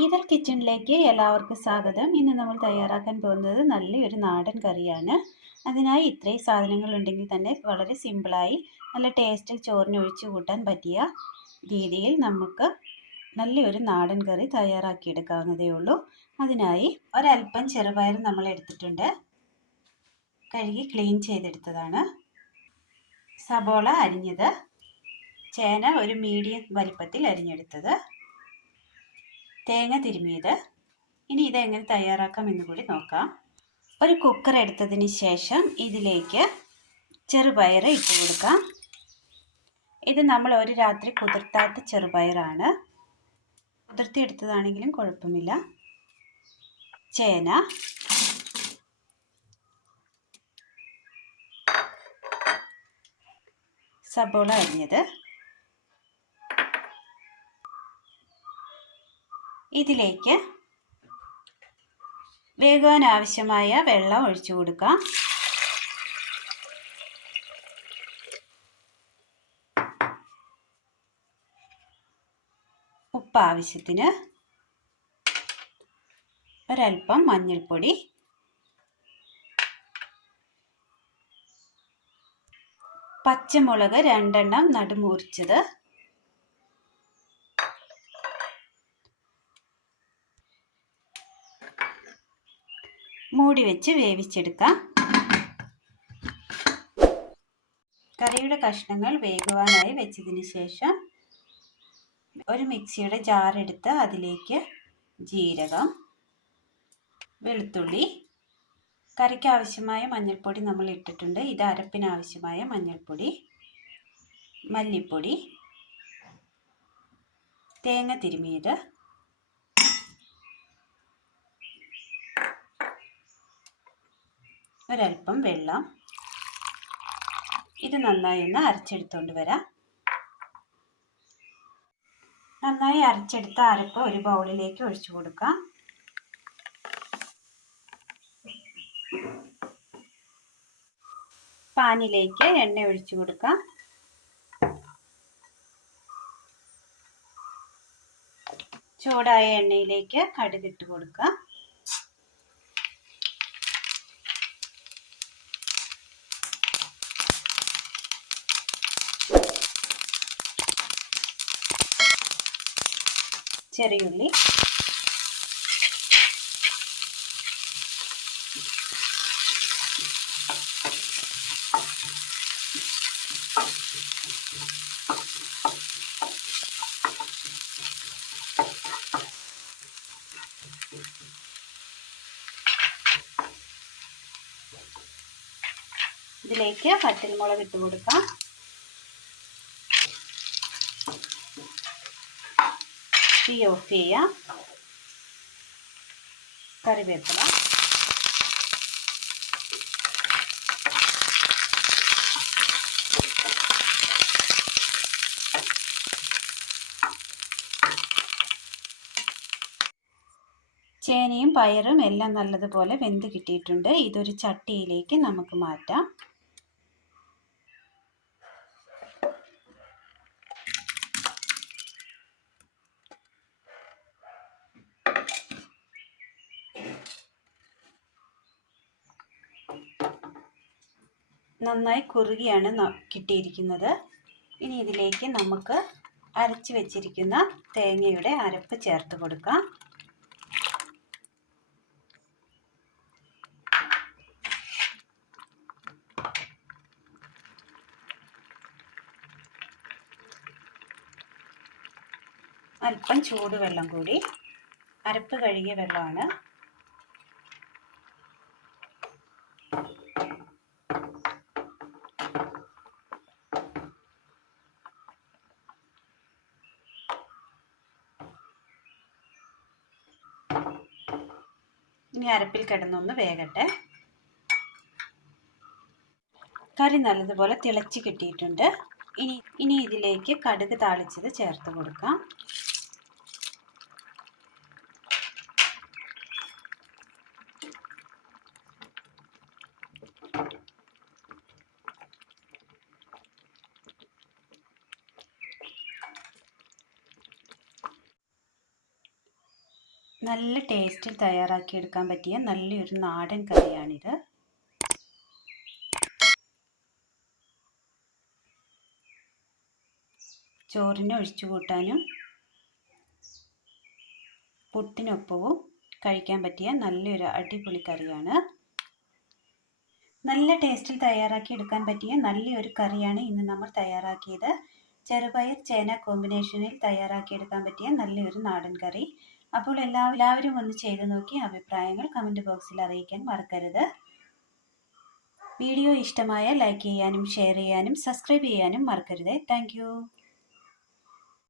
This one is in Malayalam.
ഈതൽ കിച്ചണിലേക്ക് എല്ലാവർക്കും സ്വാഗതം. ഇന്ന് നമ്മൾ തയ്യാറാക്കാൻ പോകുന്നത് നല്ലൊരു നാടൻ കറിയാണ്. അതിനായി ഇത്രയും സാധനങ്ങൾ ഉണ്ടെങ്കിൽ തന്നെ വളരെ സിമ്പിളായി നല്ല ടേസ്റ്റിൽ ചോറിന് ഒഴിച്ചു കൂട്ടാൻ പറ്റിയ രീതിയിൽ നമുക്ക് നല്ലൊരു നാടൻ കറി തയ്യാറാക്കിയെടുക്കാവുന്നതേ ഉള്ളൂ. അതിനായി ഒരൽപ്പം ചെറുപയർ നമ്മൾ എടുത്തിട്ടുണ്ട്, കഴുകി ക്ലീൻ ചെയ്തെടുത്തതാണ്. സബോള അരിഞ്ഞത്, ചേന ഒരു മീഡിയം വലിപ്പത്തിൽ അരിഞ്ഞെടുത്തത്, തേങ്ങ തിരുമിയത്. ഇനി ഇതെങ്ങനെ തയ്യാറാക്കാം എന്ന് കൂടി നോക്കാം. ഒരു കുക്കർ എടുത്തതിന് ശേഷം ഇതിലേക്ക് ചെറുപയർ ഇട്ട് കൊടുക്കാം. ഇത് നമ്മൾ ഒരു രാത്രി കുതിർത്താത്ത ചെറുപയറാണ്, കുതിർത്തിയെടുത്തതാണെങ്കിലും കുഴപ്പമില്ല. ചേന, സബോള അരിഞ്ഞത്, ഇതിലേക്ക് വേകാൻ ആവശ്യമായ വെള്ളം ഒഴിച്ചു കൊടുക്കാം. ഉപ്പ് ആവശ്യത്തിന്, ഒരൽപ്പം മഞ്ഞൾപ്പൊടി, പച്ചമുളക് 2 എണ്ണം നടുമുറിച്ചത്, മൂടി വെച്ച് വേവിച്ചെടുക്കാം. കറിയുടെ കഷ്ണങ്ങൾ വേകുവാനായി വെച്ചതിന് ശേഷം ഒരു മിക്സിയുടെ ജാർ എടുത്ത് അതിലേക്ക് ജീരകം, വെളുത്തുള്ളി, കറിക്ക് ആവശ്യമായ മഞ്ഞൾപ്പൊടി നമ്മൾ ഇട്ടിട്ടുണ്ട്. ഇത് അരപ്പിന് ആവശ്യമായ മഞ്ഞൾപ്പൊടി, മല്ലിപ്പൊടി, തേങ്ങ തിരുമിയത്, ഒരൽപ്പം വെള്ളം. ഇത് നന്നായി ഒന്ന് അരച്ചെടുത്തുകൊണ്ട് വരാം. നന്നായി അരച്ചെടുത്ത അരപ്പ് ഒരു ബൗളിലേക്ക് ഒഴിച്ചു കൊടുക്കാം. പാനിലേക്ക് എണ്ണ ഒഴിച്ചു കൊടുക്കാം. ചൂടായ എണ്ണയിലേക്ക് കടുകിട്ട് കൊടുക്കാം. ചെറിയുള്ളി, ഇതിലേക്ക് വറ്റൽമുളക് ഇട്ട് കൊടുക്കാം. തീ ഓഫ് ചെയ്യാം. കറിവേപ്പില, ചേനയും പയറും എല്ലാം നല്ലതുപോലെ വെന്ത് കിട്ടിയിട്ടുണ്ട്. ഇതൊരു ചട്ടിയിലേക്ക് നമുക്ക് മാറ്റാം. നന്നായി കുറുകിയാണ് കിട്ടിയിരിക്കുന്നത്. ഇനി ഇതിലേക്ക് നമുക്ക് അരച്ച് വെച്ചിരിക്കുന്ന തേങ്ങയുടെ അരപ്പ് ചേർത്ത് കൊടുക്കാം. അല്പം ചൂടുവെള്ളം കൂടി, അരപ്പ് കഴുകിയ വെള്ളമാണ്. ഇനി അരപ്പിൽ കിടന്നൊന്ന് വേകട്ടെ. കറി നല്ലതുപോലെ തിളച്ച് കിട്ടിയിട്ടുണ്ട്. ഇനി ഇതിലേക്ക് കടുക് താളിച്ചത് ചേർത്ത് കൊടുക്കാം. നല്ല ടേസ്റ്റിൽ തയ്യാറാക്കിയെടുക്കാൻ പറ്റിയ നല്ലൊരു നാടൻ കറിയാണിത്. ചോറിന് ഒഴിച്ചു കൂട്ടാനും പുട്ടിനൊപ്പവും കഴിക്കാൻ പറ്റിയ നല്ലൊരു അടിപൊളി കറിയാണ്. നല്ല ടേസ്റ്റിൽ തയ്യാറാക്കിയെടുക്കാൻ പറ്റിയ നല്ലൊരു കറിയാണ് ഇന്ന് നമ്മൾ തയ്യാറാക്കിയത്. ചെറുപയർ ചേന കോമ്പിനേഷനിൽ തയ്യാറാക്കിയെടുക്കാൻ പറ്റിയ നല്ലൊരു നാടൻ കറി. അപ്പോൾ എല്ലാവരും ഒന്ന് ചെയ്ത് നോക്കി അഭിപ്രായങ്ങൾ കമൻറ്റ് ബോക്സിൽ അറിയിക്കാൻ മറക്കരുത്. വീഡിയോ ഇഷ്ടമായ ലൈക്ക് ചെയ്യാനും ഷെയർ ചെയ്യാനും സബ്സ്ക്രൈബ് ചെയ്യാനും മറക്കരുത്. താങ്ക്